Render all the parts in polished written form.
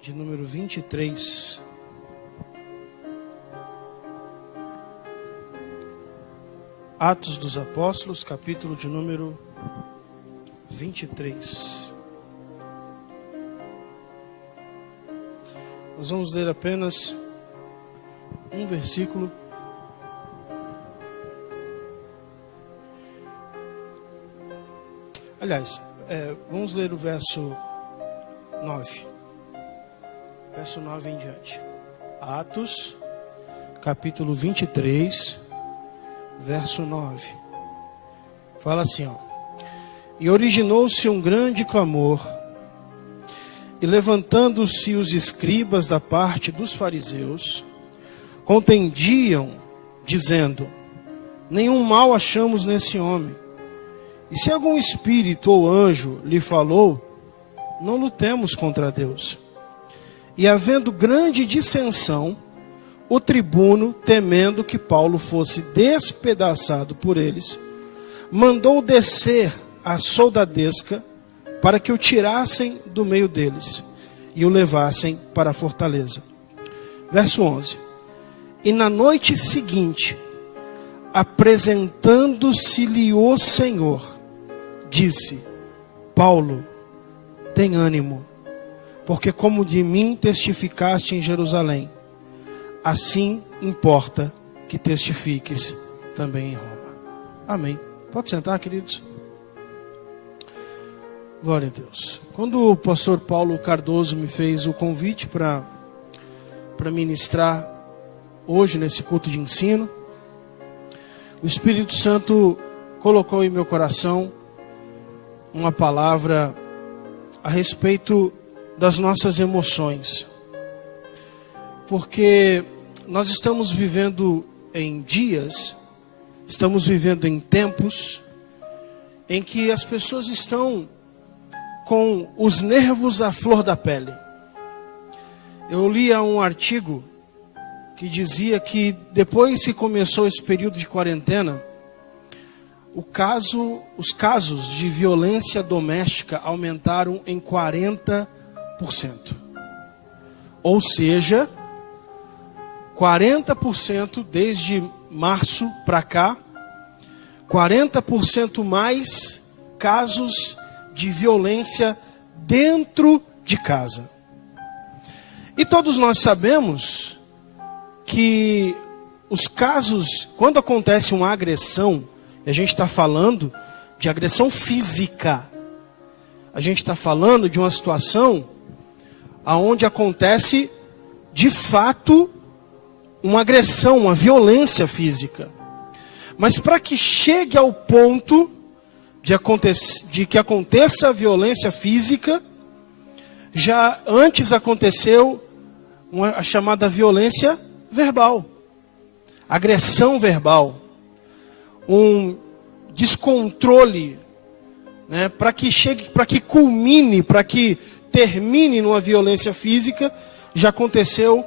de número 23. Atos dos Apóstolos, capítulo de número 23. Nós vamos ler apenas um versículo. Aliás, vamos ler o verso 9. Verso 9 em diante. Atos, capítulo 23, verso 9. Fala assim, ó. E originou-se um grande clamor, e levantando-se os escribas da parte dos fariseus, contendiam, dizendo: nenhum mal achamos nesse homem. E se algum espírito ou anjo lhe falou, não lutemos contra Deus. E havendo grande dissensão, o tribuno, temendo que Paulo fosse despedaçado por eles, mandou descer a soldadesca para que o tirassem do meio deles e o levassem para a fortaleza. Verso 11. E na noite seguinte, apresentando-se-lhe o Senhor, disse: Paulo, tem ânimo, porque como de mim testificaste em Jerusalém, assim importa que testifiques também em Roma. Amém. Pode sentar, queridos. Glória a Deus. Quando o pastor Paulo Cardoso me fez o convite para ministrar hoje nesse culto de ensino, o Espírito Santo colocou em meu coração uma palavra a respeito das nossas emoções. Porque nós estamos vivendo em dias, estamos vivendo em tempos em que as pessoas estão com os nervos à flor da pele. Eu lia um artigo que dizia que depois que começou esse período de quarentena, os casos de violência doméstica aumentaram em 40%. Ou seja, 40% desde março para cá, 40% mais casos de violência dentro de casa. E todos nós sabemos que os casos, quando acontece uma agressão, a gente está falando de agressão física, a gente está falando de uma situação onde acontece de fato uma agressão, uma violência física. Mas para que chegue ao ponto de que aconteça a violência física, já antes aconteceu a chamada violência verbal, agressão verbal, um descontrole, né, para que chegue, para que culmine, para que termine numa violência física, já aconteceu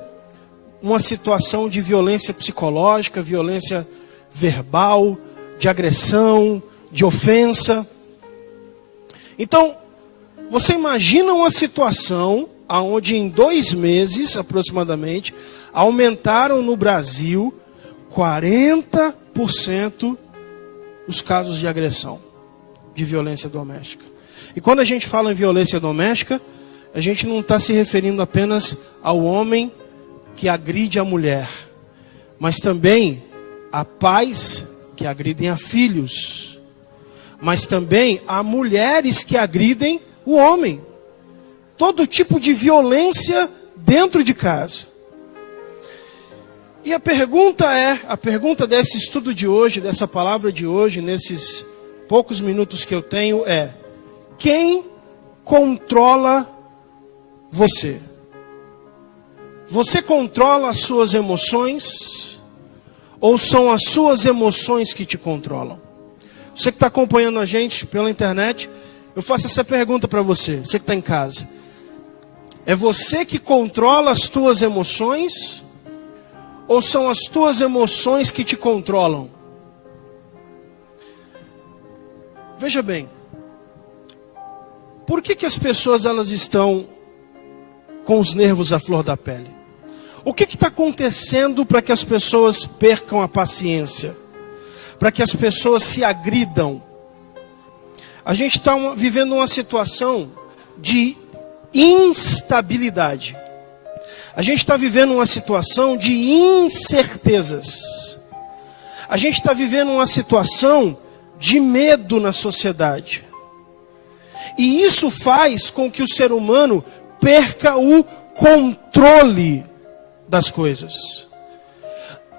uma situação de violência psicológica, violência verbal, de agressão, de ofensa. Então, você imagina uma situação onde em 2 meses, aproximadamente, aumentaram no Brasil 40% os casos de agressão, de violência doméstica. E quando a gente fala em violência doméstica, a gente não está se referindo apenas ao homem que agride a mulher, mas também a pais que agridem a filhos, mas também a mulheres que agridem o homem. Todo tipo de violência dentro de casa. E a pergunta desse estudo de hoje, dessa palavra de hoje, nesses poucos minutos que eu tenho é: quem controla você? Você controla as suas emoções? Ou são as suas emoções que te controlam? Você que está acompanhando a gente pela internet, eu faço essa pergunta para você, você que está em casa. É você que controla as tuas emoções? Ou são as tuas emoções que te controlam? Veja bem, por que as pessoas elas estão com os nervos à flor da pele. O que está acontecendo para que as pessoas percam a paciência? Para que as pessoas se agridam? A gente está vivendo uma situação de instabilidade. A gente está vivendo uma situação de incertezas. A gente está vivendo uma situação de medo na sociedade. E isso faz com que o ser humano perca o controle das coisas.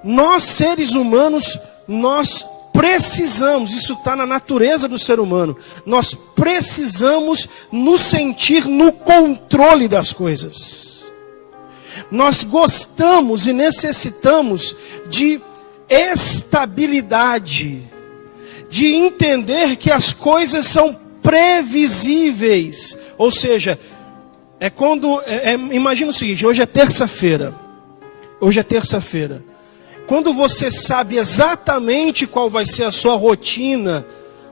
Nós, seres humanos, nós precisamos, isso está na natureza do ser humano, nós precisamos nos sentir no controle das coisas. Nós gostamos e necessitamos de estabilidade, de entender que as coisas são previsíveis. Ou seja, imagina o seguinte, hoje é terça-feira. Quando você sabe exatamente qual vai ser a sua rotina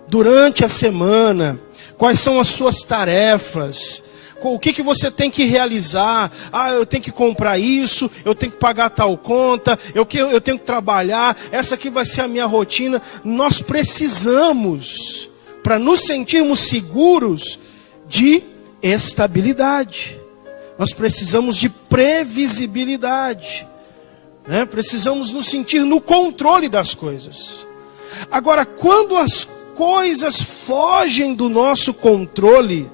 durante a semana, quais são as suas tarefas, o que você tem que realizar, eu tenho que comprar isso, eu tenho que pagar tal conta, eu tenho que trabalhar, essa aqui vai ser a minha rotina. Nós precisamos, para nos sentirmos seguros, de estabilidade. Nós precisamos de previsibilidade. Precisamos nos sentir no controle das coisas. Agora, quando as coisas fogem do nosso controle,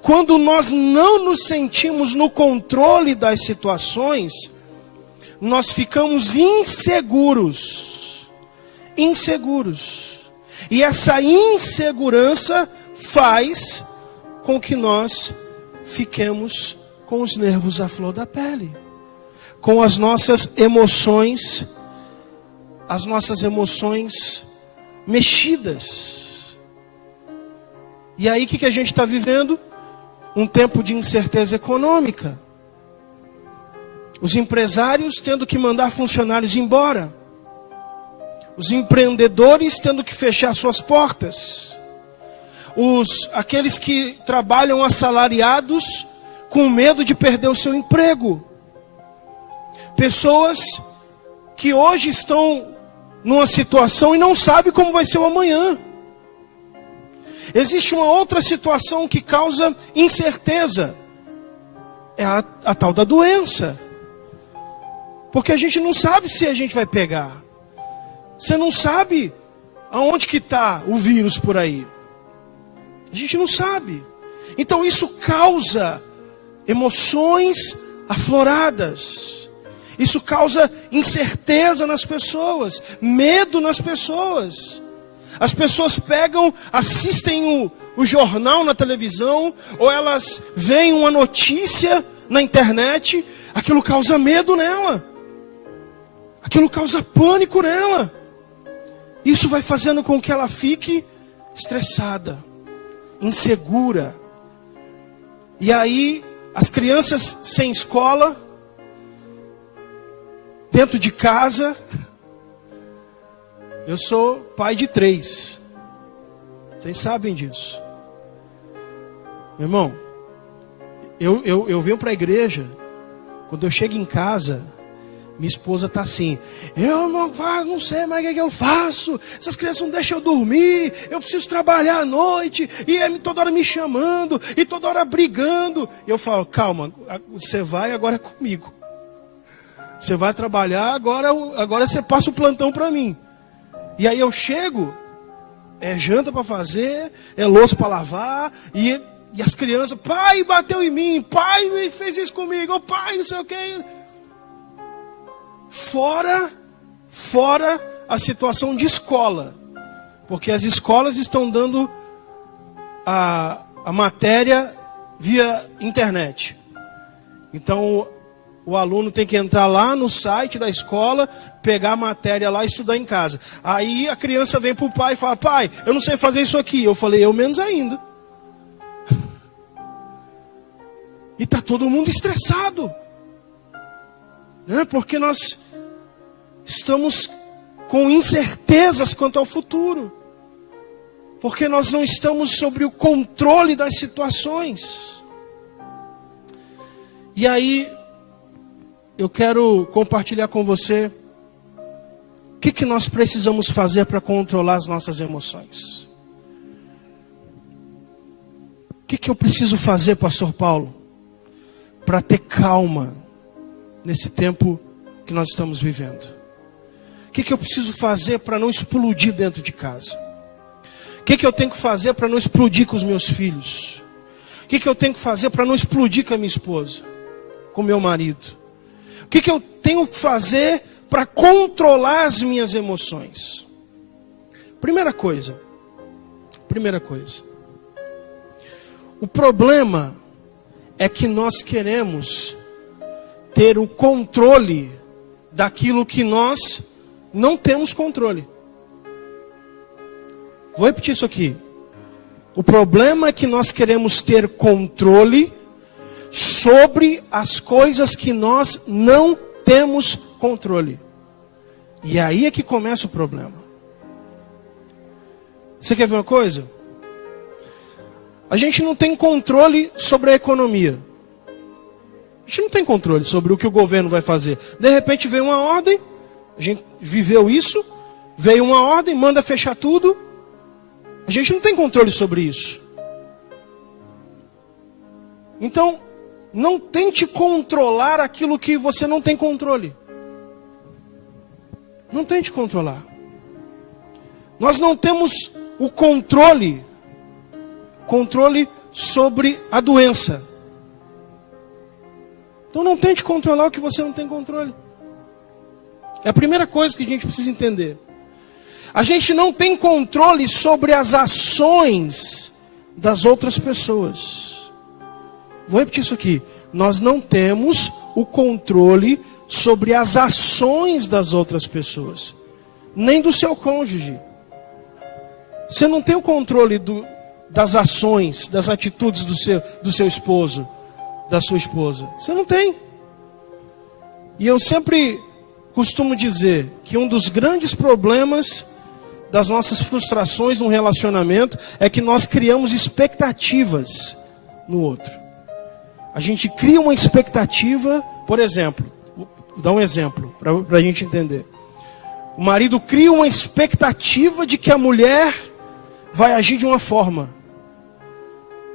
quando nós não nos sentimos no controle das situações, nós ficamos inseguros. E essa insegurança faz com que nós fiquemos com os nervos à flor da pele, com as nossas emoções mexidas. E aí o que a gente está vivendo? Um tempo de incerteza econômica. Os empresários tendo que mandar funcionários embora. Os empreendedores tendo que fechar suas portas. Aqueles que trabalham assalariados com medo de perder o seu emprego. Pessoas que hoje estão numa situação e não sabem como vai ser o amanhã. Existe uma outra situação que causa incerteza. É a tal da doença. Porque a gente não sabe se a gente vai pegar. Você não sabe aonde que está o vírus por aí. A gente não sabe. Então isso causa emoções afloradas. Isso causa incerteza nas pessoas, medo nas pessoas. As pessoas assistem o jornal na televisão, ou elas veem uma notícia na internet, aquilo causa medo nela. Aquilo causa pânico nela. Isso vai fazendo com que ela fique estressada, insegura. E aí, as crianças sem escola, dentro de casa. Eu sou pai de 3. Vocês sabem disso. Meu irmão, eu venho para a igreja. Quando eu chego em casa, minha esposa está assim: eu não sei mais o que eu faço. Essas crianças não deixam eu dormir. Eu preciso trabalhar à noite. E é toda hora me chamando. E toda hora brigando. E eu falo: calma, você vai agora é comigo. Você vai trabalhar, agora você passa o plantão para mim. E aí eu chego, é janta para fazer, é louça para lavar, e as crianças: pai bateu em mim, pai fez isso comigo, pai não sei o que. Fora a situação de escola, porque as escolas estão dando a matéria via internet. Então o aluno tem que entrar lá no site da escola, pegar a matéria lá e estudar em casa. Aí a criança vem para o pai e fala: pai, eu não sei fazer isso aqui. Eu falei: eu menos ainda. E está todo mundo estressado. Porque nós estamos com incertezas quanto ao futuro. Porque nós não estamos sob o controle das situações. E aí, eu quero compartilhar com você o que nós precisamos fazer para controlar as nossas emoções. O que eu preciso fazer, pastor Paulo, para ter calma nesse tempo que nós estamos vivendo? O que eu preciso fazer para não explodir dentro de casa? O que eu tenho que fazer para não explodir com os meus filhos? O que eu tenho que fazer para não explodir com a minha esposa, com o meu marido? O que eu tenho que fazer para controlar as minhas emoções? Primeira coisa. O problema é que nós queremos ter o controle daquilo que nós não temos controle. Vou repetir isso aqui. O problema é que nós queremos ter controle sobre as coisas que nós não temos controle. E aí é que começa o problema. Você quer ver uma coisa? A gente não tem controle sobre a economia. A gente não tem controle sobre o que o governo vai fazer. De repente veio uma ordem, a gente viveu isso, veio uma ordem, manda fechar tudo. A gente não tem controle sobre isso. Então, não tente controlar aquilo que você não tem controle. Não tente controlar. Nós não temos o controle sobre a doença. Então não tente controlar o que você não tem controle. É a primeira coisa que a gente precisa entender. A gente não tem controle sobre as ações das outras pessoas. Vou repetir isso aqui. Nós não temos o controle sobre as ações das outras pessoas. Nem do seu cônjuge. Você não tem o controle das ações, das atitudes do seu esposo, da sua esposa. Você não tem. E eu sempre costumo dizer que um dos grandes problemas das nossas frustrações no relacionamento é que nós criamos expectativas no outro. A gente cria uma expectativa, por exemplo, vou dar um exemplo para a gente entender. O marido cria uma expectativa de que a mulher vai agir de uma forma,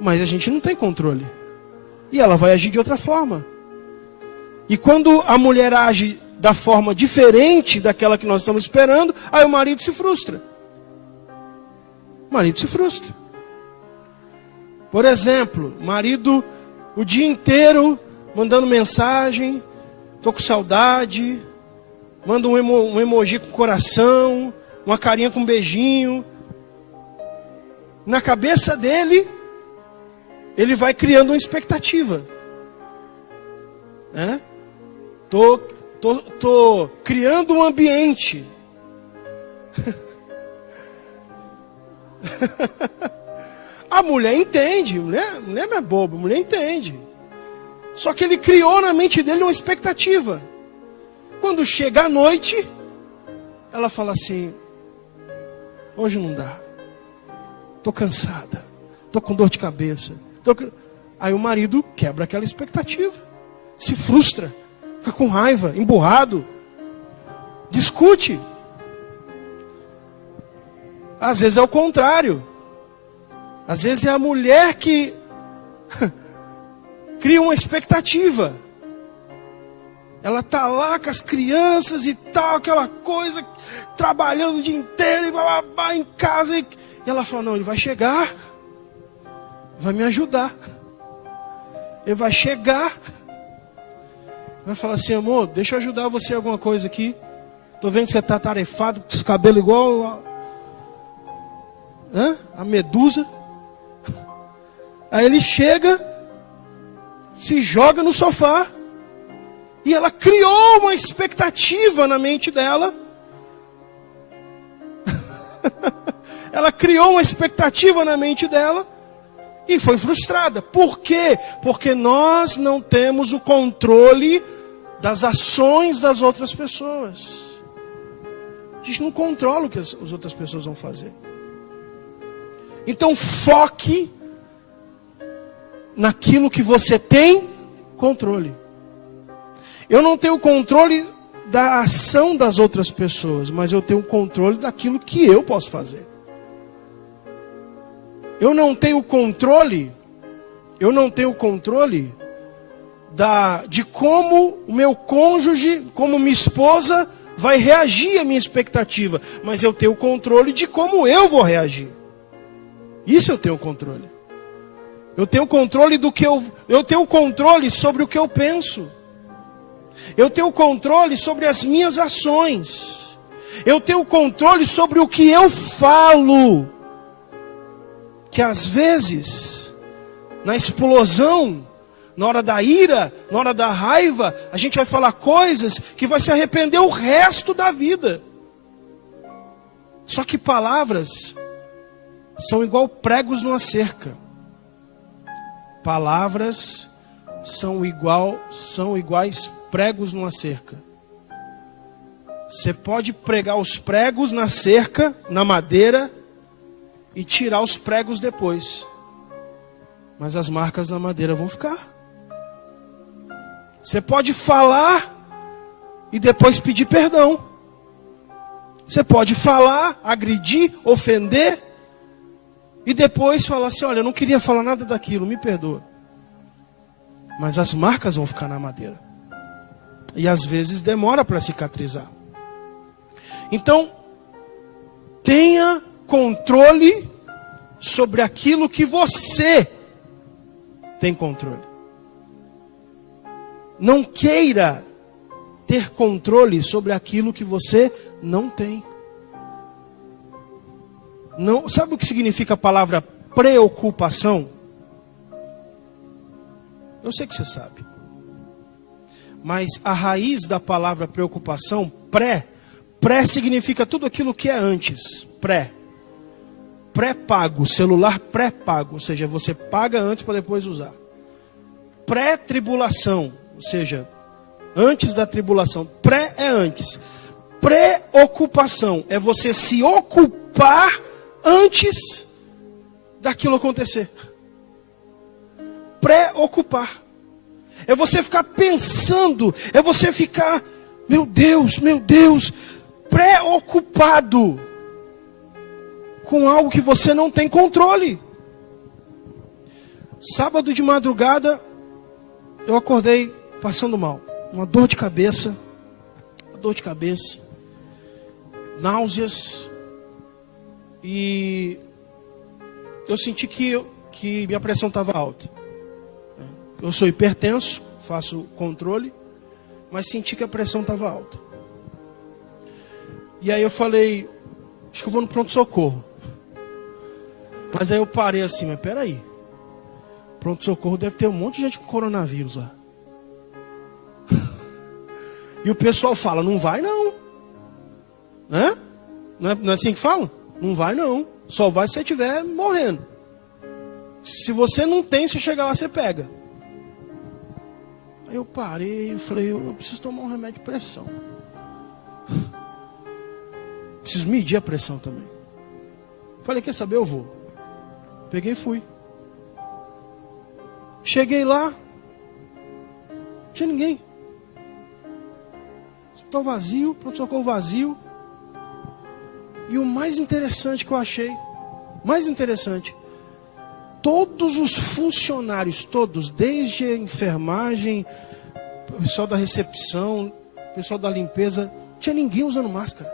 mas a gente não tem controle. E ela vai agir de outra forma. E quando a mulher age da forma diferente daquela que nós estamos esperando, aí o marido se frustra. O marido se frustra. Por exemplo, marido o dia inteiro mandando mensagem, tô com saudade, manda um emoji com coração, uma carinha com um beijinho. Na cabeça dele, ele vai criando uma expectativa. Né? Tô criando um ambiente. A mulher entende, mulher não é boba, a mulher entende. Só que ele criou na mente dele uma expectativa. Quando chega a noite, ela fala assim: hoje não dá, tô cansada, tô com dor de cabeça. Aí o marido quebra aquela expectativa, se frustra, fica com raiva, emburrado, discute. Às vezes é o contrário. Às vezes é a mulher que cria uma expectativa. Ela está lá com as crianças e tal, aquela coisa, trabalhando o dia inteiro, e babá, em casa. E ela fala: não, ele vai chegar, vai me ajudar. Ele vai chegar, vai falar assim: amor, deixa eu ajudar você em alguma coisa aqui. Estou vendo que você está atarefado, com os cabelos igual a medusa. Aí ele chega, se joga no sofá, e ela criou uma expectativa na mente dela. Ela criou uma expectativa na mente dela e foi frustrada. Por quê? Porque nós não temos o controle das ações das outras pessoas. A gente não controla o que as outras pessoas vão fazer. Então foque naquilo que você tem controle. Eu não tenho controle da ação das outras pessoas, mas eu tenho controle daquilo que eu posso fazer. Eu não tenho controle de como o meu cônjuge, como minha esposa vai reagir à minha expectativa, mas eu tenho controle de como eu vou reagir. Isso eu tenho controle. Eu tenho controle eu tenho controle sobre o que eu penso. Eu tenho controle sobre as minhas ações. Eu tenho controle sobre o que eu falo. Que às vezes, na explosão, na hora da ira, na hora da raiva, a gente vai falar coisas que vai se arrepender o resto da vida. Só que palavras são igual pregos numa cerca. Palavras são iguais pregos numa cerca. Você pode pregar os pregos na cerca, na madeira, e tirar os pregos depois. Mas as marcas na madeira vão ficar. Você pode falar e depois pedir perdão. Você pode falar, agredir, ofender, e depois falar assim, olha, eu não queria falar nada daquilo, me perdoa. Mas as marcas vão ficar na madeira. E às vezes demora para cicatrizar. Então, tenha controle sobre aquilo que você tem controle. Não queira ter controle sobre aquilo que você não tem. Não, sabe o que significa a palavra preocupação? Eu sei que você sabe. Mas a raiz da palavra preocupação, pré significa tudo aquilo que é antes. Pré-pago, celular pré-pago, ou seja, você paga antes para depois usar. Pré-tribulação, ou seja, antes da tribulação. Pré é antes. Preocupação é você se ocupar antes daquilo acontecer. Preocupar. É você ficar pensando, é você ficar, meu Deus, preocupado com algo que você não tem controle. Sábado de madrugada, eu acordei passando mal. Uma dor de cabeça, náuseas. E eu senti que minha pressão estava alta. Eu sou hipertenso, faço controle, mas senti que a pressão estava alta. E aí eu falei, acho que eu vou no pronto-socorro. Mas aí eu parei assim, mas peraí. Pronto-socorro deve ter um monte de gente com coronavírus lá. E o pessoal fala, não vai não. Né? Não é assim que falam? Não vai não. Só vai se você estiver morrendo. Se você não tem, se chegar lá, você pega. Aí eu parei e falei, eu preciso tomar um remédio de pressão. Preciso medir a pressão também. Falei, quer saber? Eu vou. Peguei e fui. Cheguei lá, não tinha ninguém. Hospital vazio, pronto-socorro vazio. E o mais interessante que eu achei, todos os funcionários, todos, desde a enfermagem, o pessoal da recepção, o pessoal da limpeza, não tinha ninguém usando máscara.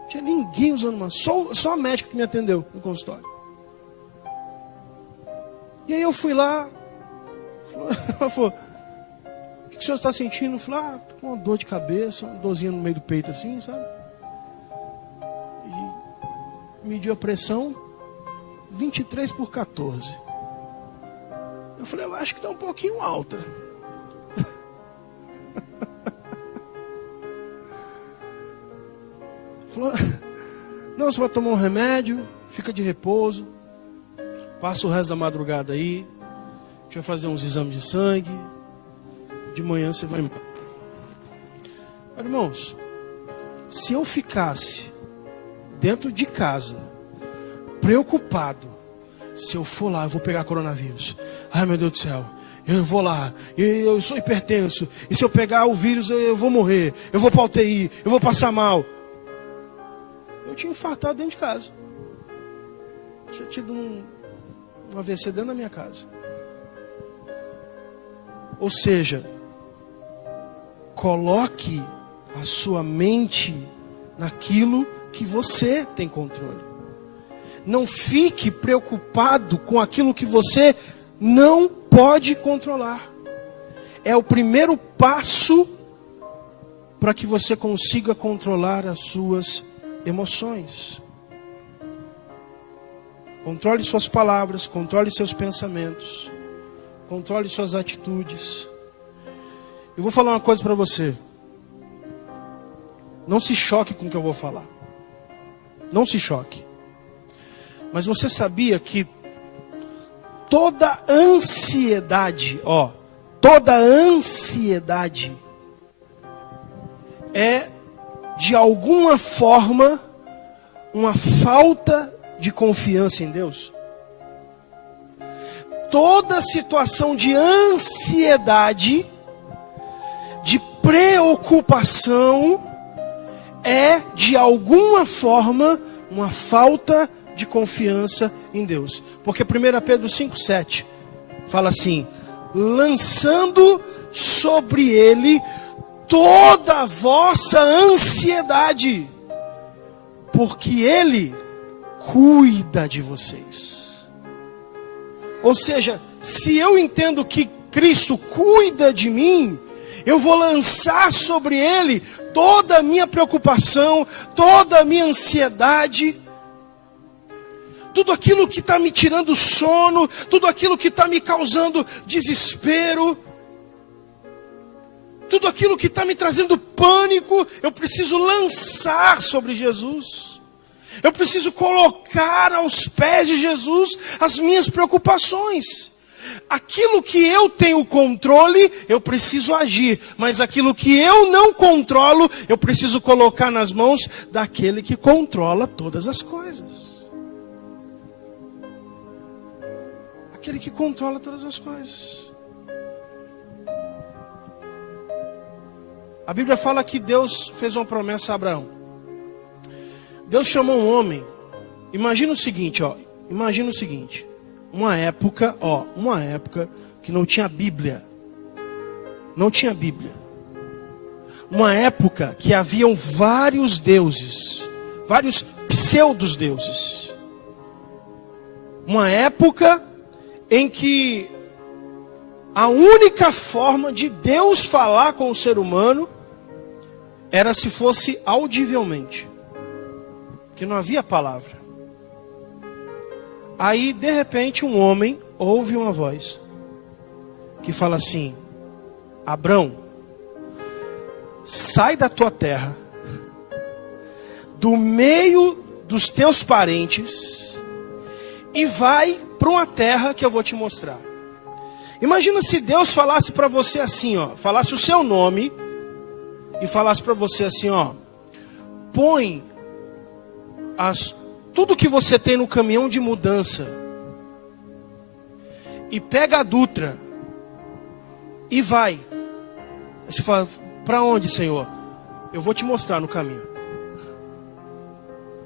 Não tinha ninguém usando máscara, só a médica que me atendeu no consultório. E aí eu fui lá, ela falou, o que o senhor está sentindo? Eu falei, tô com uma dor de cabeça, uma dorzinha no meio do peito assim, sabe? E mediu a pressão, 23/14. Eu falei, eu acho que está um pouquinho alta. Falou, não, você vai tomar um remédio, fica de repouso, passa o resto da madrugada aí, a gente vai fazer uns exames de sangue, de manhã você vai embora. Mas, irmãos, se eu ficasse dentro de casa, preocupado, se eu for lá, eu vou pegar coronavírus. Ai, meu Deus do céu, eu vou lá, eu sou hipertenso, e se eu pegar o vírus eu vou morrer, eu vou para a UTI, eu vou passar mal. Eu tinha infartado dentro de casa. Tinha tido um AVC dentro da minha casa. Ou seja, coloque a sua mente naquilo que você tem controle. Não fique preocupado com aquilo que você não pode controlar. É o primeiro passo para que você consiga controlar as suas emoções. Controle suas palavras, controle seus pensamentos, controle suas atitudes. Eu vou falar uma coisa para você. Não se choque com o que eu vou falar. Não se choque. Mas você sabia que toda ansiedade, toda ansiedade é de alguma forma uma falta de confiança em Deus? Toda situação de ansiedade, de preocupação, é de alguma forma uma falta de confiança em Deus. Porque 1 Pedro 5,7 fala assim: lançando sobre ele toda a vossa ansiedade, porque ele cuida de vocês. Ou seja, se eu entendo que Cristo cuida de mim, eu vou lançar sobre ele toda a minha preocupação, toda a minha ansiedade, tudo aquilo que está me tirando sono, tudo aquilo que está me causando desespero, tudo aquilo que está me trazendo pânico, eu preciso lançar sobre Jesus. Eu preciso colocar aos pés de Jesus as minhas preocupações. Aquilo que eu tenho controle, eu preciso agir. Mas aquilo que eu não controlo, eu preciso colocar nas mãos daquele que controla todas as coisas. Aquele que controla todas as coisas. A Bíblia fala que Deus fez uma promessa a Abraão. Deus chamou um homem. Imagina o seguinte, imagina o seguinte. Uma época que não tinha Bíblia. Não tinha Bíblia. Uma época que haviam vários deuses, vários pseudos deuses. Uma época em que a única forma de Deus falar com o ser humano era se fosse audivelmente. Que não havia palavra. Aí, de repente, um homem ouve uma voz que fala assim: Abrão, sai da tua terra, do meio dos teus parentes, e vai para uma terra que eu vou te mostrar. Imagina se Deus falasse para você assim, falasse o seu nome e falasse para você assim, põe tudo que você tem no caminhão de mudança e pega a Dutra e vai. Aí você fala: para onde, Senhor? Eu vou te mostrar no caminho.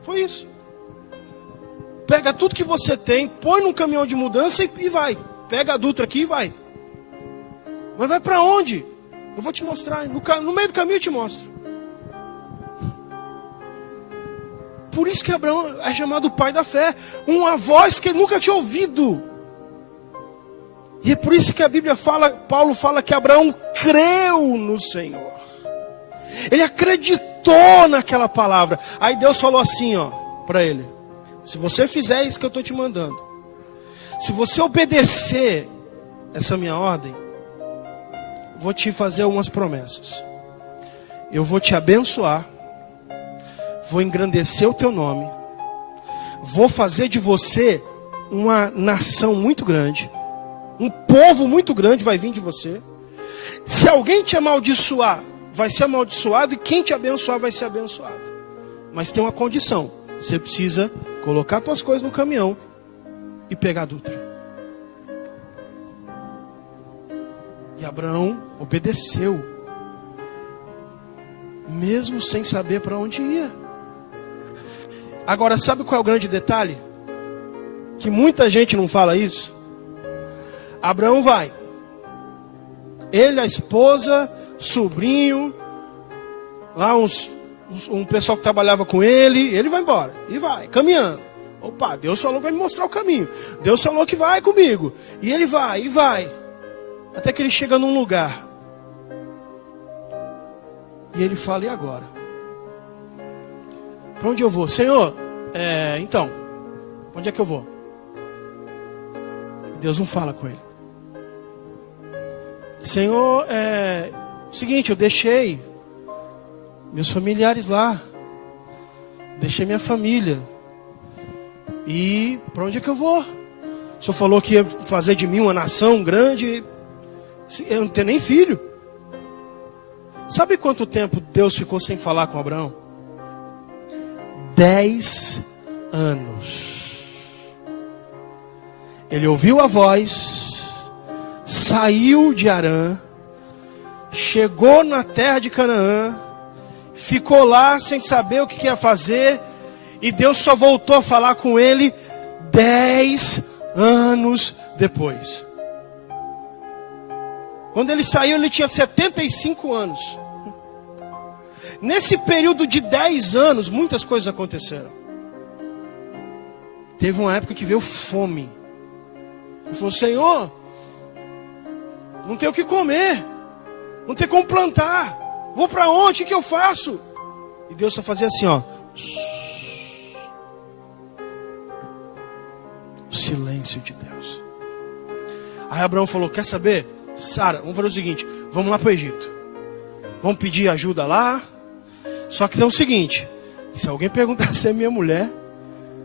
Foi isso. Pega tudo que você tem, põe num caminhão de mudança e vai. Pega a Dutra aqui e vai. Mas vai para onde? Eu vou te mostrar. No meio do caminho eu te mostro. Por isso que Abraão é chamado pai da fé. Uma voz que ele nunca tinha ouvido. E é por isso que a Bíblia fala, Paulo fala que Abraão creu no Senhor. Ele acreditou naquela palavra. Aí Deus falou assim, para ele: se você fizer isso que eu estou te mandando, se você obedecer essa minha ordem, vou te fazer algumas promessas. Eu vou te abençoar. Vou engrandecer o teu nome. Vou fazer de você uma nação muito grande. Um povo muito grande vai vir de você. Se alguém te amaldiçoar, vai ser amaldiçoado. E quem te abençoar, vai ser abençoado. Mas tem uma condição. Você precisa colocar tuas coisas no caminhão e pegar a Dutra. E Abraão obedeceu, mesmo sem saber para onde ia. Agora, sabe qual é o grande detalhe? Que muita gente não fala isso. Abraão vai. Ele, a esposa, sobrinho, lá um pessoal que trabalhava com ele vai embora. E vai, caminhando. Opa, Deus falou que vai me mostrar o caminho. Deus falou que vai comigo. E ele vai, e vai. Até que ele chega num lugar. E ele fala, e agora? Para onde eu vou? Senhor, então, onde é que eu vou? Deus não fala com ele. Senhor, seguinte, eu deixei meus familiares lá. Deixei minha família. E para onde é que eu vou? O Senhor falou que ia fazer de mim uma nação grande. Eu não tenho nem filho. Sabe quanto tempo Deus ficou sem falar com Abraão? 10 anos. Ele ouviu a voz, saiu de Harã, chegou na terra de Canaã, ficou lá sem saber o que ia fazer, e Deus só voltou a falar com ele 10 anos depois. Quando ele saiu, ele tinha 75 anos. Nesse período de 10 anos, muitas coisas aconteceram. Teve uma época que veio fome. Ele falou, Senhor, não tem o que comer, não tem como plantar, vou para onde? O que eu faço? E Deus só fazia assim, ó. O silêncio de Deus. Aí Abraão falou, quer saber? Sara, vamos fazer o seguinte, vamos lá para o Egito. Vamos pedir ajuda lá. Só que é o seguinte, se alguém perguntar se é minha mulher,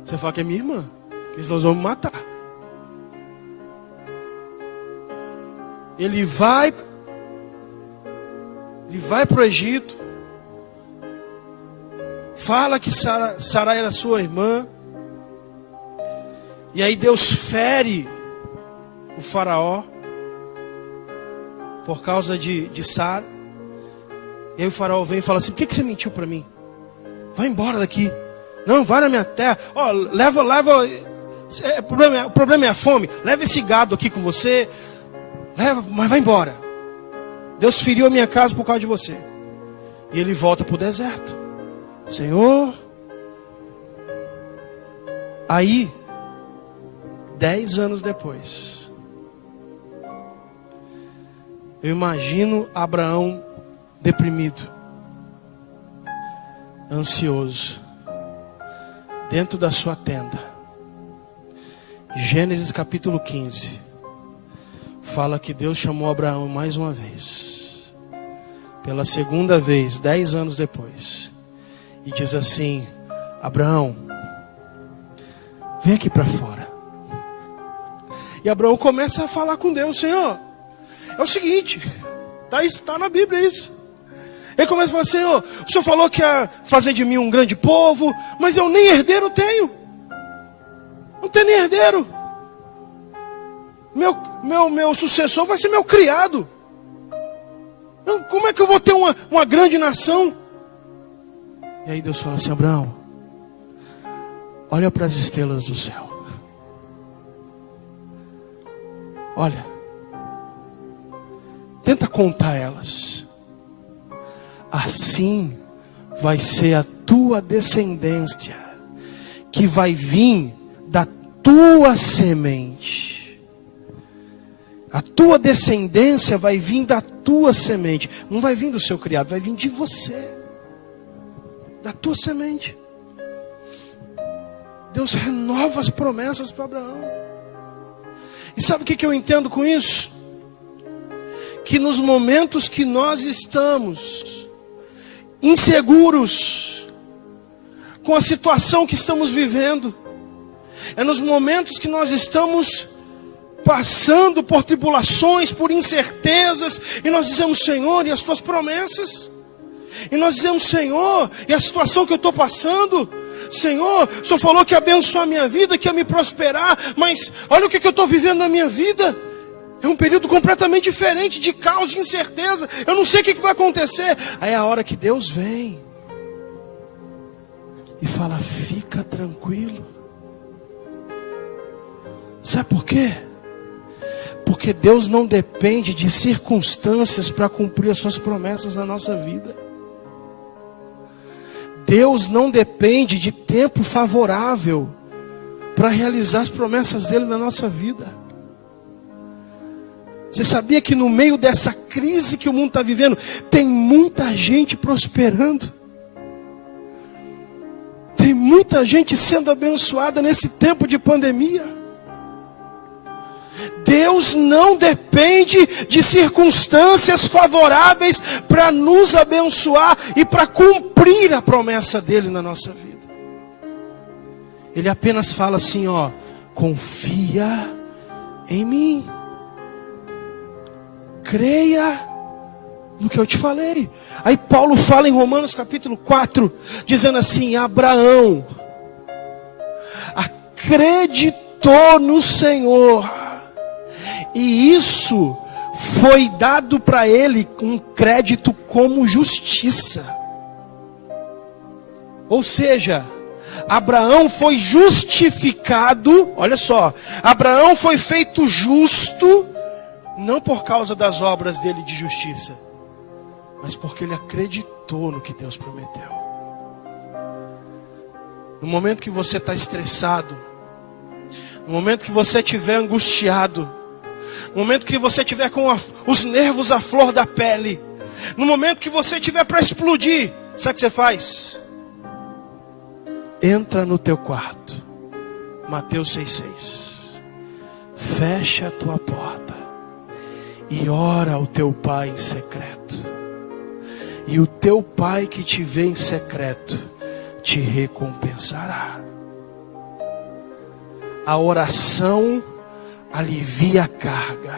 você fala que é minha irmã, que eles vão me matar. Ele vai para o Egito, fala que Sara era sua irmã, e aí Deus fere o faraó por causa de Sara. E aí o faraó vem e fala assim, por que você mentiu para mim? Vai embora daqui. Não, vai na minha terra. Ó, leva. O problema é a fome. Leva esse gado aqui com você. Leva, mas vai embora. Deus feriu a minha casa por causa de você. E ele volta para o deserto. Senhor. Aí, 10 anos depois, eu imagino Abraão deprimido, ansioso, dentro da sua tenda. Gênesis capítulo 15 fala que Deus chamou Abraão mais uma vez, pela segunda vez, 10 anos depois, e diz assim, Abraão, vem aqui para fora. E Abraão começa a falar com Deus, Senhor, é o seguinte, está na Bíblia isso. Ele começa a falar, Senhor, o Senhor falou que ia fazer de mim um grande povo, mas eu nem herdeiro tenho. Não tenho nem herdeiro. Meu sucessor vai ser meu criado. Como é que eu vou ter uma grande nação? E aí Deus fala assim, Abraão, olha para as estrelas do céu. Olha. Tenta contar elas. Assim vai ser a tua descendência, que vai vir da tua semente. A tua descendência vai vir da tua semente. Não vai vir do seu criado, vai vir de você. Da tua semente. Deus renova as promessas para Abraão. E sabe o que eu entendo com isso? Que nos momentos que nós estamos inseguros com a situação que estamos vivendo, é nos momentos que nós estamos passando por tribulações, por incertezas, e nós dizemos, Senhor, e as tuas promessas? E nós dizemos, Senhor, e a situação que eu estou passando? Senhor, o Senhor falou que ia abençoar a minha vida, que ia me prosperar, mas olha o que eu estou vivendo na minha vida. É um período completamente diferente, de caos, de incerteza. Eu não sei o que vai acontecer. Aí é a hora que Deus vem e fala: fica tranquilo. Sabe por quê? Porque Deus não depende de circunstâncias para cumprir as suas promessas na nossa vida. Deus não depende de tempo favorável para realizar as promessas dele na nossa vida. Você sabia que no meio dessa crise que o mundo está vivendo, tem muita gente prosperando? Tem muita gente sendo abençoada nesse tempo de pandemia. Deus não depende de circunstâncias favoráveis para nos abençoar e para cumprir a promessa dele na nossa vida. Ele apenas fala assim, ó: confia em mim. Creia no que eu te falei. Aí Paulo fala em Romanos capítulo 4, dizendo assim: Abraão acreditou no Senhor, e isso foi dado para ele um crédito como justiça. Ou seja, Abraão foi justificado, olha só, Abraão foi feito justo, não por causa das obras dele de justiça, mas porque ele acreditou no que Deus prometeu. No momento que você está estressado, no momento que você estiver angustiado, no momento que você estiver com os nervos à flor da pele, no momento que você estiver para explodir, sabe o que você faz? Entra no teu quarto, Mateus 6,6. Fecha a tua porta e ora ao teu pai em secreto. E o teu pai que te vê em secreto te recompensará. A oração alivia a carga.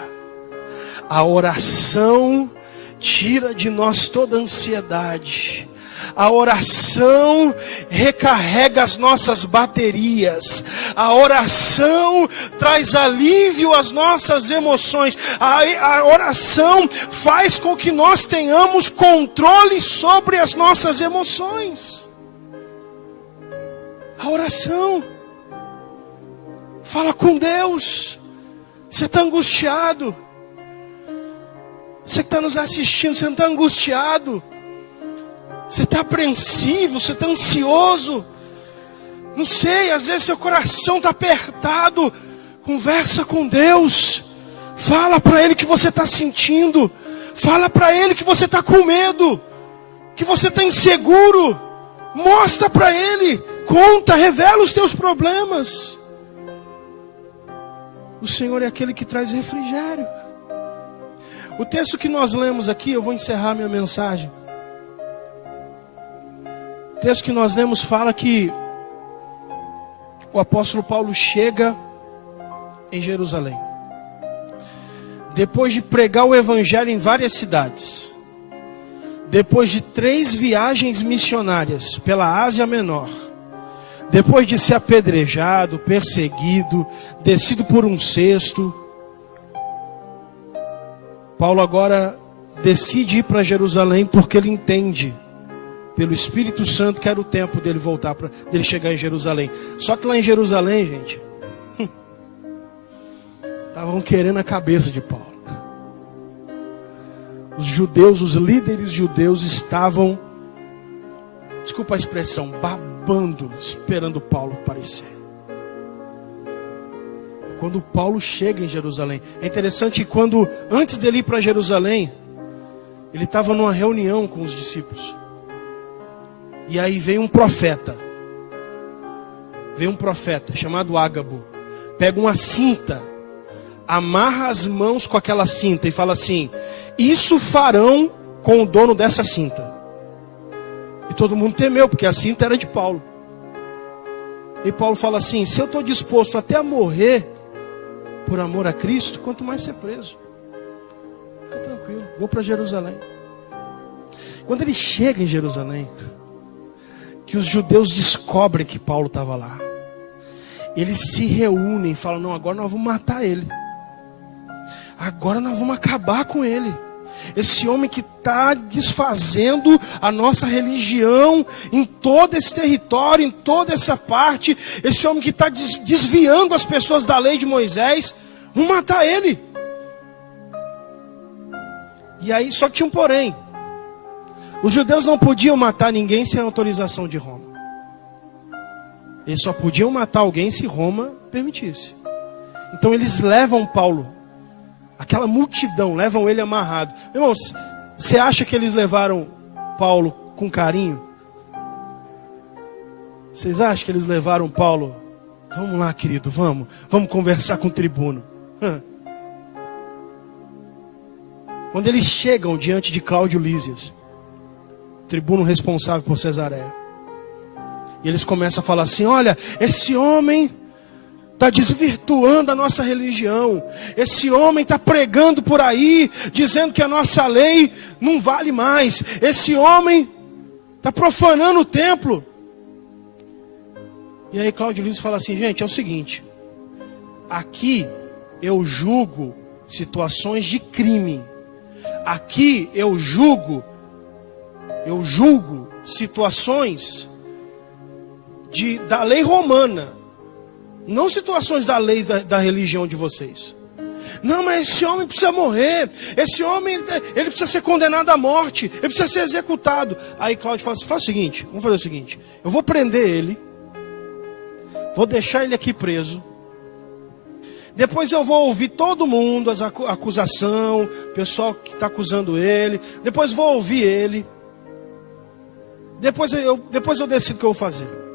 A oração tira de nós toda ansiedade. A oração recarrega as nossas baterias. A oração traz alívio às nossas emoções. A oração faz com que nós tenhamos controle sobre as nossas emoções. A oração fala com Deus. Você está angustiado. Você que está nos assistindo, você não está angustiado. Você está apreensivo, você está ansioso. Não sei, às vezes seu coração está apertado. Conversa com Deus. Fala para Ele que você está sentindo. Fala para Ele que você está com medo, que você está inseguro. Mostra para Ele. Conta, revela os teus problemas. O Senhor é aquele que traz refrigério. O texto que nós lemos aqui, eu vou encerrar minha mensagem. O texto que nós lemos fala que o apóstolo Paulo chega em Jerusalém. Depois de pregar o evangelho em várias cidades. Depois de 3 viagens missionárias pela Ásia Menor. Depois de ser apedrejado, perseguido, descido por um cesto. Paulo agora decide ir para Jerusalém porque ele entende, pelo Espírito Santo, que era o tempo dele voltar, dele chegar em Jerusalém. Só que lá em Jerusalém, gente, estavam querendo a cabeça de Paulo. Os judeus, os líderes judeus estavam, desculpa a expressão, babando, esperando Paulo aparecer. Quando Paulo chega em Jerusalém, é interessante que antes dele ir para Jerusalém, ele estava numa reunião com os discípulos. E aí veio um profeta. Veio um profeta chamado Ágabo. Pega uma cinta, amarra as mãos com aquela cinta e fala assim: isso farão com o dono dessa cinta. E todo mundo temeu, porque a cinta era de Paulo. E Paulo fala assim: se eu estou disposto até a morrer por amor a Cristo, quanto mais ser preso. Fica tranquilo, vou para Jerusalém. Quando ele chega em Jerusalém, que os judeus descobrem que Paulo estava lá, eles se reúnem e falam: não, agora nós vamos matar ele. Agora nós vamos acabar com ele. Esse homem que está desfazendo a nossa religião em todo esse território, em toda essa parte. Esse homem que está desviando as pessoas da lei de Moisés. Vamos matar ele. E aí só que tinha um porém. Os judeus não podiam matar ninguém sem autorização de Roma. Eles só podiam matar alguém se Roma permitisse. Então eles levam Paulo. Aquela multidão, levam ele amarrado. Irmãos, você acha que eles levaram Paulo com carinho? Vocês acham que eles levaram Paulo? Vamos lá, querido, vamos conversar com o tribuno. Quando eles chegam diante de Cláudio Lísias, tribuno responsável por Cesareia, e eles começam a falar assim: olha, esse homem está desvirtuando a nossa religião. Esse homem está pregando por aí, dizendo que a nossa lei não vale mais. Esse homem está profanando o templo. E aí Cláudio Lísias fala assim: gente, é o seguinte, aqui eu julgo situações de crime. Aqui eu julgo situações da lei romana. Não situações da lei da religião de vocês. Não, mas esse homem precisa morrer. Esse homem, ele precisa ser condenado à morte. Ele precisa ser executado. Aí Cláudio fala assim: faz o seguinte, vamos fazer o seguinte. Eu vou prender ele. Vou deixar ele aqui preso. Depois eu vou ouvir todo mundo, a acusação, o pessoal que está acusando ele. Depois vou ouvir ele. Depois eu decido o que eu vou fazer.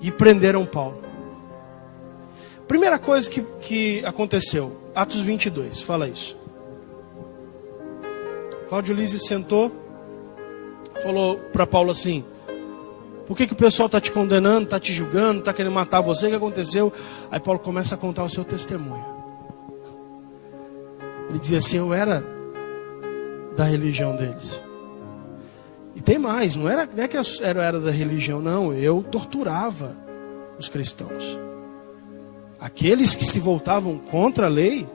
E prenderam Paulo. Primeira coisa que aconteceu, Atos 22, fala isso. Cláudio Lísias sentou, falou para Paulo assim: por que o pessoal está te condenando, está te julgando, está querendo matar você, o que aconteceu? Aí Paulo começa a contar o seu testemunho. Ele dizia assim: eu era da religião deles. E tem mais, não é que eu era da religião, não. Eu torturava os cristãos. Aqueles que se voltavam contra a lei,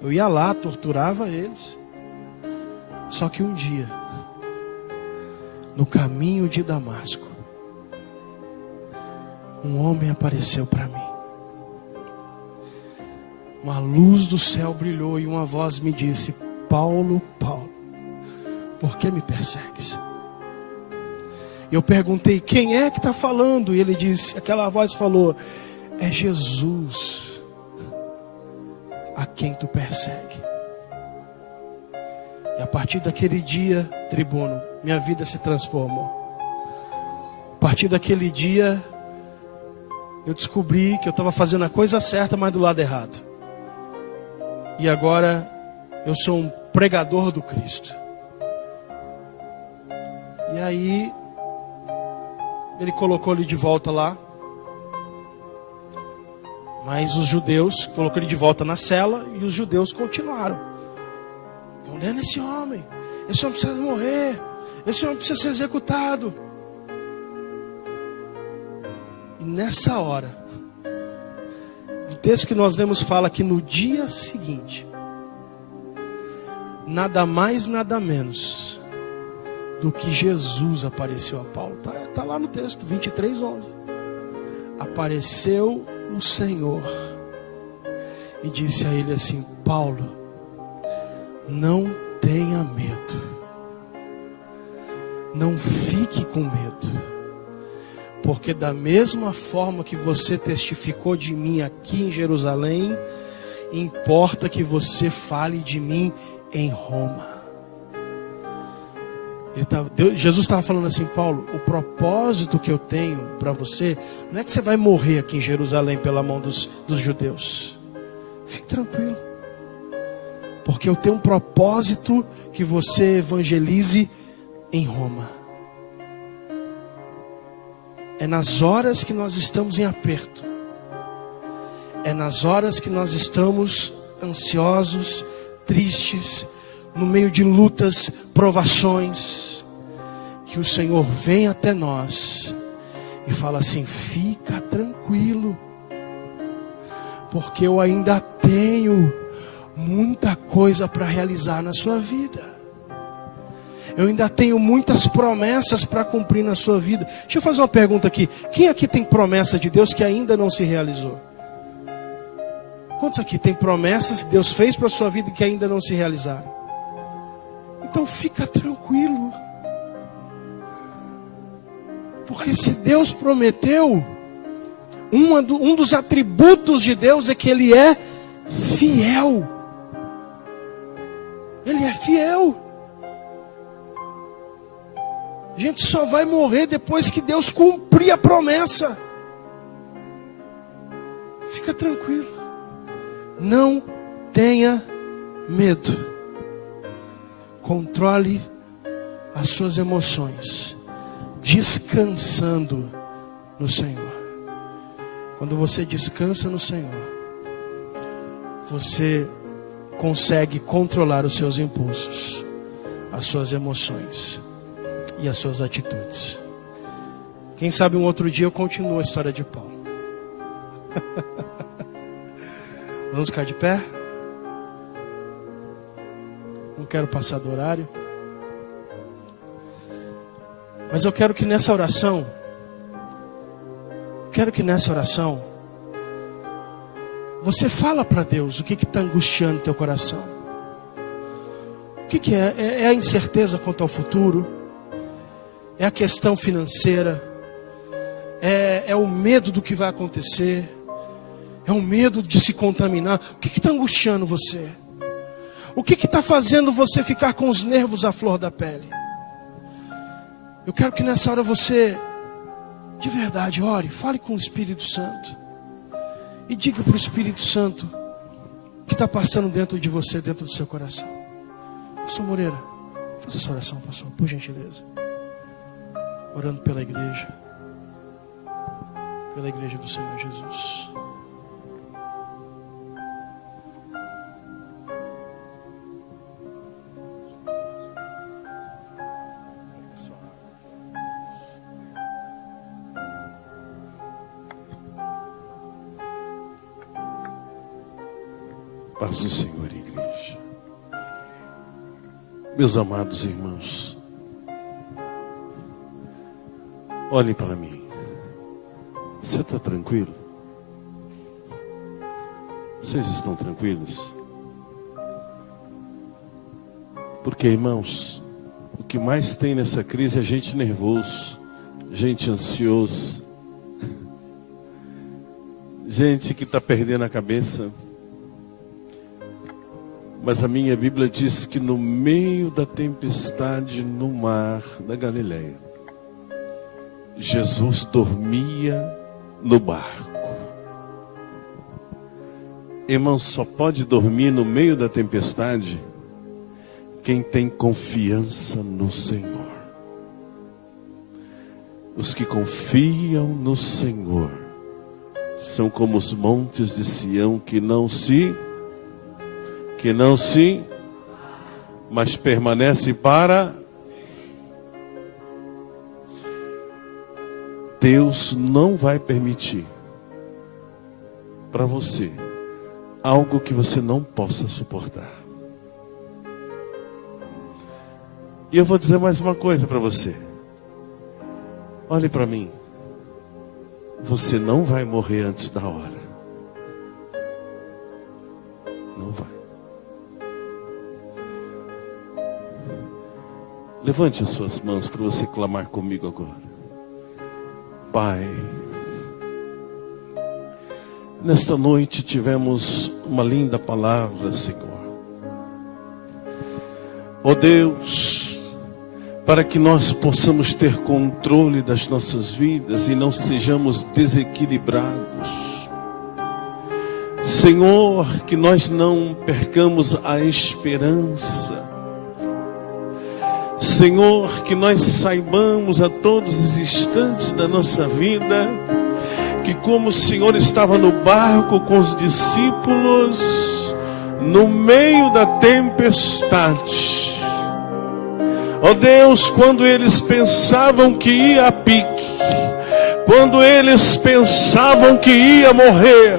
eu ia lá, torturava eles. Só que um dia, no caminho de Damasco, um homem apareceu para mim. Uma luz do céu brilhou e uma voz me disse: Paulo, Paulo, por que me persegues? Eu perguntei: quem é que está falando? E ele disse, aquela voz falou: é Jesus a quem tu persegue. E a partir daquele dia, tribuno, minha vida se transformou. A partir daquele dia, eu descobri que eu estava fazendo a coisa certa, mas do lado errado. E agora eu sou um pregador do Cristo. E aí ele colocou ele de volta lá. Mas os judeus, colocou ele de volta na cela. E os judeus continuaram: condena esse homem precisa morrer, esse homem precisa ser executado. E nessa hora, o texto que nós lemos fala que no dia seguinte, nada mais, nada menos do que Jesus apareceu a Paulo. Está lá no texto, 23:11. Apareceu o Senhor e disse a ele assim: Paulo, não tenha medo. Não fique com medo. Porque da mesma forma que você testificou de mim aqui em Jerusalém, importa que você fale de mim em Roma. Jesus estava falando assim: Paulo, o propósito que eu tenho para você não é que você vai morrer aqui em Jerusalém pela mão dos judeus. Fique tranquilo, porque eu tenho um propósito que você evangelize em Roma. É nas horas que nós estamos em aperto, é nas horas que nós estamos ansiosos, tristes, no meio de lutas, provações, que o Senhor vem até nós e fala assim: fica tranquilo, Porque eu ainda tenho muita coisa para realizar na sua vida. Eu ainda tenho muitas promessas para cumprir na sua vida. Deixa eu fazer uma pergunta aqui. Quem aqui tem promessa de Deus que ainda não se realizou? Quantos aqui tem promessas que Deus fez para a sua vida que ainda não se realizaram? Então fica tranquilo. Porque se Deus prometeu, um dos atributos de Deus é que Ele é fiel. Ele é fiel. A gente só vai morrer depois que Deus cumprir a promessa. Fica tranquilo. Não tenha medo. Controle as suas emoções, descansando no Senhor. Quando você descansa no Senhor, você consegue controlar os seus impulsos, as suas emoções e as suas atitudes. Quem sabe um outro dia eu continuo a história de Paulo. Vamos ficar de pé? Não quero passar do horário. Mas eu quero que nessa oração, você fala para Deus o que está angustiando teu coração. O que é? É a incerteza quanto ao futuro? É a questão financeira? É o medo do que vai acontecer? É o medo de se contaminar? O que está angustiando você? O que está fazendo você ficar com os nervos à flor da pele? Eu quero que nessa hora você, de verdade, ore, fale com o Espírito Santo. E diga para o Espírito Santo o que está passando dentro de você, dentro do seu coração. Pastor Moreira, faça essa oração, pastor, por gentileza. Orando pela igreja do Senhor Jesus. Paz do Senhor, igreja. Meus amados irmãos, olhem para mim. Você está tranquilo? Vocês estão tranquilos? Porque, irmãos, o que mais tem nessa crise é gente nervoso, gente ansioso, gente que está perdendo a cabeça. Mas a minha Bíblia diz que no meio da tempestade no mar da Galileia, Jesus dormia no barco. Irmão, só pode dormir no meio da tempestade quem tem confiança no Senhor. Os que confiam no Senhor são como os montes de Sião que não se, mas permanece para. Deus não vai permitir para você algo que você não possa suportar. E eu vou dizer mais uma coisa para você. Olhe para mim. Você não vai morrer antes da hora. Não vai. Levante as suas mãos para você clamar comigo agora. Pai, nesta noite tivemos uma linda palavra, Senhor. Ó Deus, para que nós possamos ter controle das nossas vidas e não sejamos desequilibrados. Senhor, que nós não percamos a esperança. Senhor, que nós saibamos a todos os instantes da nossa vida que como o Senhor estava no barco com os discípulos no meio da tempestade, ó Deus, quando eles pensavam que ia a pique, quando eles pensavam que ia morrer,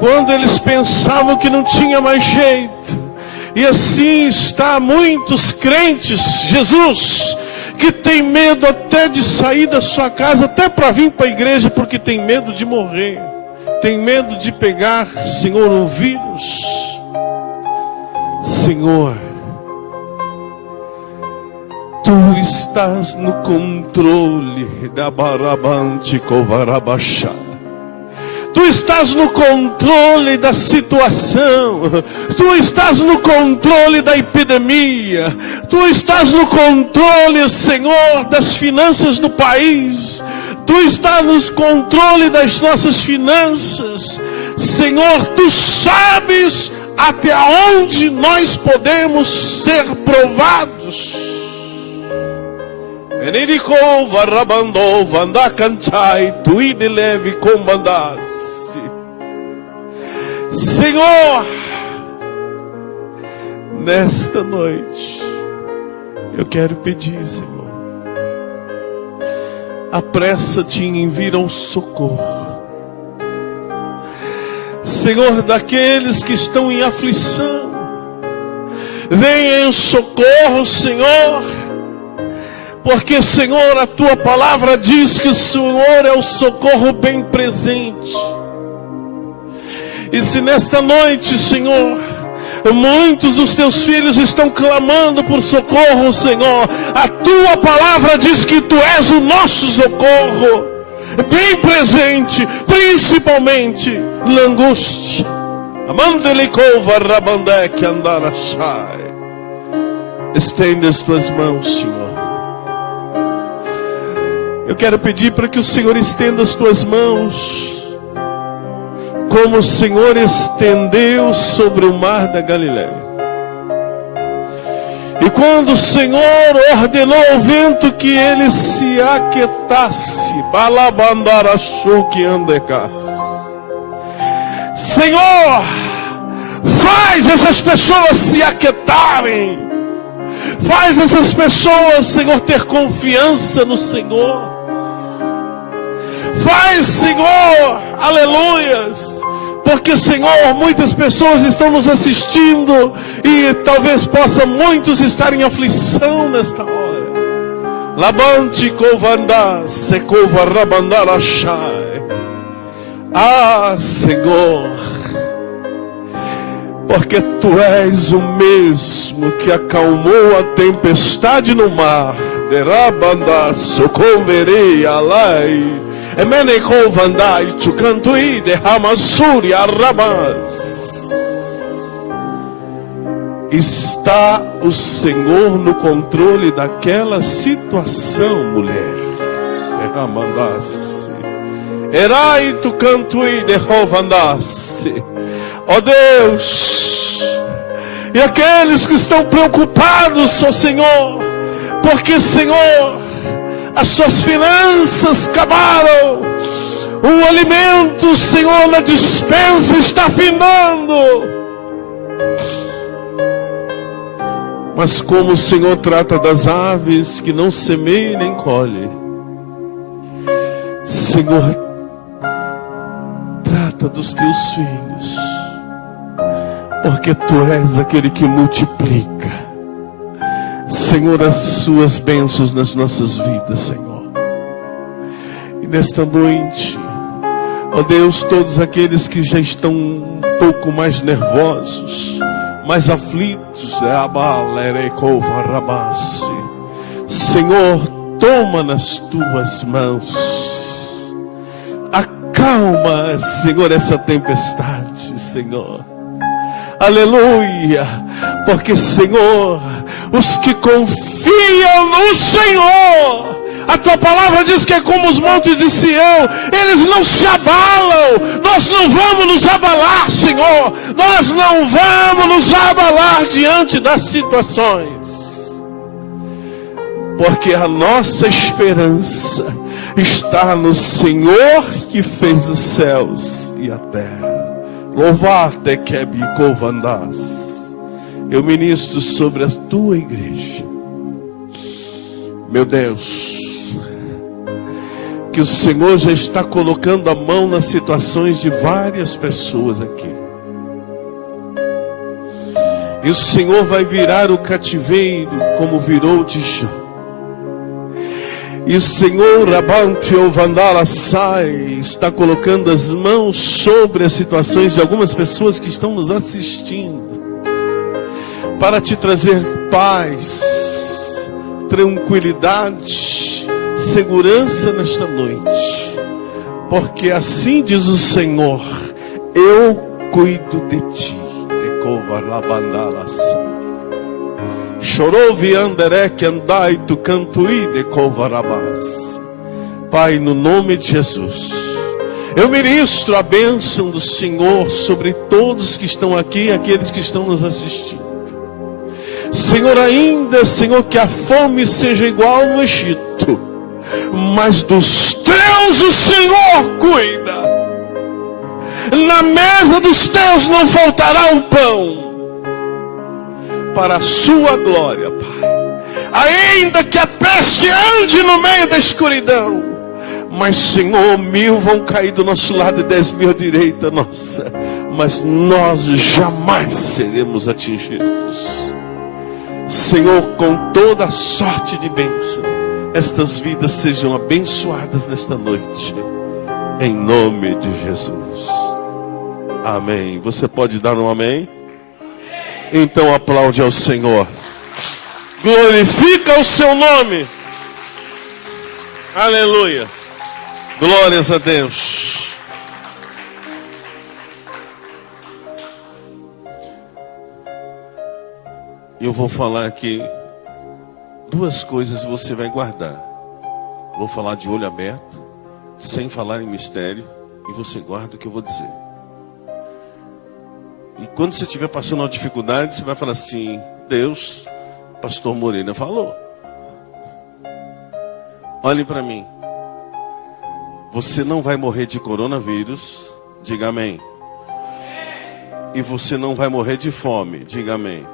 quando eles pensavam que não tinha mais jeito. E assim está muitos crentes, Jesus, que tem medo até de sair da sua casa, até para vir para a igreja, porque tem medo de morrer, tem medo de pegar, Senhor, um vírus. Senhor, Tu estás no controle da barabante covarabachá. Tu estás no controle da situação. Tu estás no controle da epidemia. Tu estás no controle, Senhor, das finanças do país. Tu estás no controle das nossas finanças. Senhor, Tu sabes até onde nós podemos ser provados. Senhor, nesta noite eu quero pedir, Senhor, apressa-te em vir ao socorro, Senhor, daqueles que estão em aflição. Venha em socorro, Senhor, porque, Senhor, a Tua palavra diz que o Senhor é o socorro bem presente. E se nesta noite, Senhor, muitos dos Teus filhos estão clamando por socorro, Senhor, a Tua palavra diz que Tu és o nosso socorro, bem presente, principalmente na angústia. Estende as Tuas mãos, Senhor. Eu quero pedir para que o Senhor estenda as Tuas mãos, como o Senhor estendeu sobre o mar da Galileia. E quando o Senhor ordenou ao vento que ele se aquietasse, Senhor, faz essas pessoas se aquietarem. Faz essas pessoas, Senhor, ter confiança no Senhor. Faz, Senhor, aleluias, porque, Senhor, muitas pessoas estão nos assistindo e talvez possa muitos estar em aflição nesta hora. Labante covandá, secova rabandarachai. Ah, Senhor, porque Tu és o mesmo que acalmou a tempestade no mar. Derabandá, socorrerei alai. Emenecovandai, chucantui, derramassuri, arrabas. Está o Senhor no controle daquela situação, mulher. Derramandasse. Erai, tu cantui, derrovandasse. Ó Deus, e aqueles que estão preocupados, ó Senhor, porque, Senhor, as suas finanças acabaram, o alimento, Senhor, na despensa está findando. Mas como o Senhor trata das aves que não semeiam nem colhem, Senhor, trata dos Teus filhos, porque Tu és aquele que multiplica, Senhor, as Suas bênçãos nas nossas vidas, Senhor. E nesta noite, ó Deus, todos aqueles que já estão um pouco mais nervosos, mais aflitos, Senhor, toma nas Tuas mãos, acalma, Senhor, essa tempestade, Senhor. Aleluia, porque, Senhor, os que confiam no Senhor, a Tua palavra diz que é como os montes de Sião, eles não se abalam. Nós não vamos nos abalar, Senhor, nós não vamos nos abalar diante das situações, porque a nossa esperança está no Senhor que fez os céus e a terra. Louvar-te que é bicovandás. Eu ministro sobre a Tua igreja, meu Deus, que o Senhor já está colocando a mão nas situações de várias pessoas aqui. E o Senhor vai virar o cativeiro como virou de Jó. E o Senhor, Rabantio Vandala Sai, está colocando as mãos sobre as situações de algumas pessoas que estão nos assistindo, para te trazer paz, tranquilidade, segurança nesta noite. Porque assim diz o Senhor: eu cuido de ti. Chorou vianderek andai tu cantui de covarabás. Pai, no nome de Jesus, eu ministro a bênção do Senhor sobre todos que estão aqui e aqueles que estão nos assistindo. Senhor, ainda, Senhor, que a fome seja igual no Egito, mas dos teus o Senhor cuida. Na mesa dos teus não faltará um pão, para a sua glória, Pai. Ainda que a peste ande no meio da escuridão, mas, Senhor, 1000 vão cair do nosso lado e 10.000 à direita nossa, mas nós jamais seremos atingidos. Senhor, com toda a sorte de bênção, estas vidas sejam abençoadas nesta noite, em nome de Jesus. Amém. Você pode dar um amém? Então aplaude ao Senhor. Glorifica o seu nome. Aleluia. Glórias a Deus. Eu vou falar aqui 2 coisas você vai guardar. Vou falar de olho aberto, sem falar em mistério, e você guarda o que eu vou dizer. E quando você estiver passando uma dificuldade, você vai falar assim: Deus, pastor Moreira falou. Olhem para mim. Você não vai morrer de coronavírus, diga amém. E você não vai morrer de fome, diga amém.